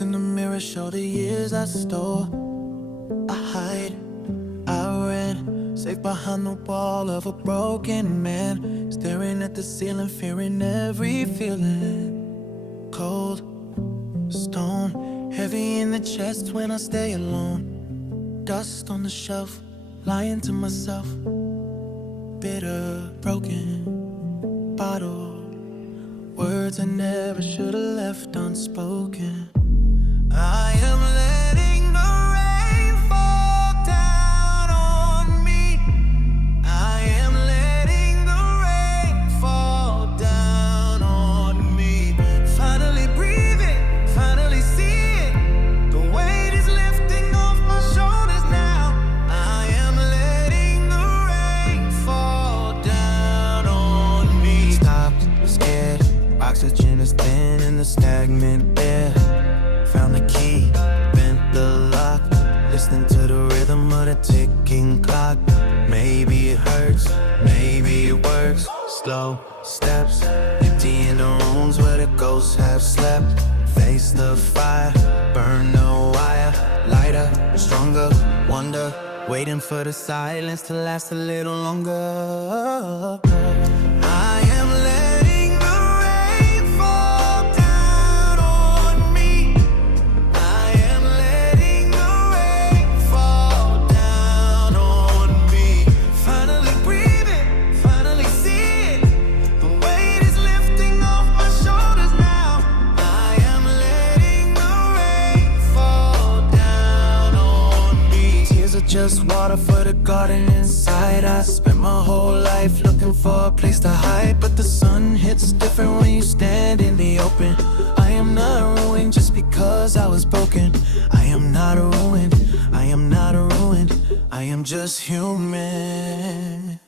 Looks in the mirror, show the years I stole. I hide, I ran, safe behind the wall of a broken man, staring at the ceiling, fearing every feeling. Cold stone, heavy in the chest when I stay alone. Dust on the shelf, lying to myself. Bitter, broken bottle, words I never should have left unspoken. I am letting the rain fall down on me. I am letting the rain fall down on me. Finally breathing, finally seeing. The weight is lifting off my shoulders now. I am letting the rain fall down on me. Stopped, scared, oxygen is thin in the stagnant air. Found the key, bent the lock, listening to the rhythm of the ticking clock. Maybe it hurts, maybe it works. Slow steps, empty in the rooms where the ghosts have slept. Face the fire, burn the wire. Lighter, stronger, wonder, waiting for the silence to last a little longer. I am letting the rain fall down on me. I am letting the rain fall down on me. Finally breathing, finally seeing. The weight is lifting off my shoulders now. I am letting the rain fall down on me. Tears are just water for the garden inside. I spent my whole life looking for a place to hide, but the sun hits different when you stand in the open. I am not ruined just because I was broken. I am not ruined, I am not ruined, I am just human.